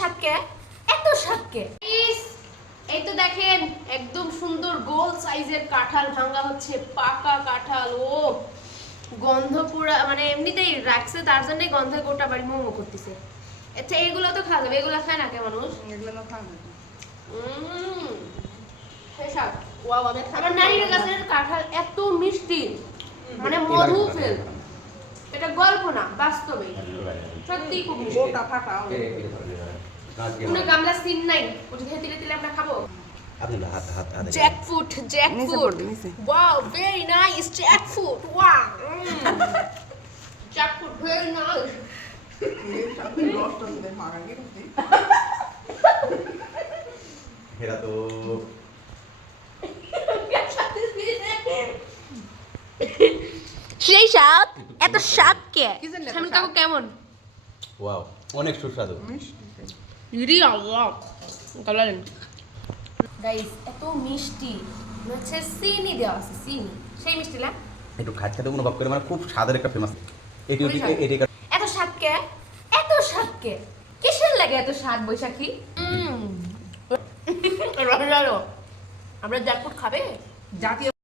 সাতকে এত সাতকে এই তো দেখেন একদম সুন্দর গোল সাইজের কাঁঠাল ভাঙা হচ্ছে, পাকা কাঁঠাল। ও গন্ধ পুরা মানে এমনিতেই রাখছে, তার জন্যই গন্ধে গোটা বাড়ি মোমো করতেছে। আচ্ছা এগুলো তো খাওয়া যাবে, এগুলো খায় না কে মানুষ? এগুলো না খাওয়া যাবে। আমার নানির গাছের কাঁঠাল এত মিষ্টি, মানে মধু ফেল। এটা গল্প না, বাস্তবে সত্যি খুব মিষ্টি। গোটা ফাটা কোনো গামলা সিন নাই, ওটা দিয়ে তিলে তিলে আমরা খাবো। Jackfruit, jackfruit, wow very nice jackfruit, wow jackfruit very nice. এই সাথে রসটা দিতে মারা গেছে। হেরা তো সেই স্বাদ এত সাতকে শামিল কাকু কেমন? ওয়াও, অনেক সুস্বাদু। রিয়া ওয়াও কালারেন গাইস এত মিষ্টি হচ্ছে চিনি দেওয়া আছে, চিনি সেই মিষ্টি না একটু খাচ্ছে তো অনুভব করে, মানে খুব স্বাদের একটা ফেমাস। এটি এত সাতকে এত সাতকে কিসের লাগে এত সাত বৈশাখী? আমরা জ্যাকফ্রুট খাবে জাতীয়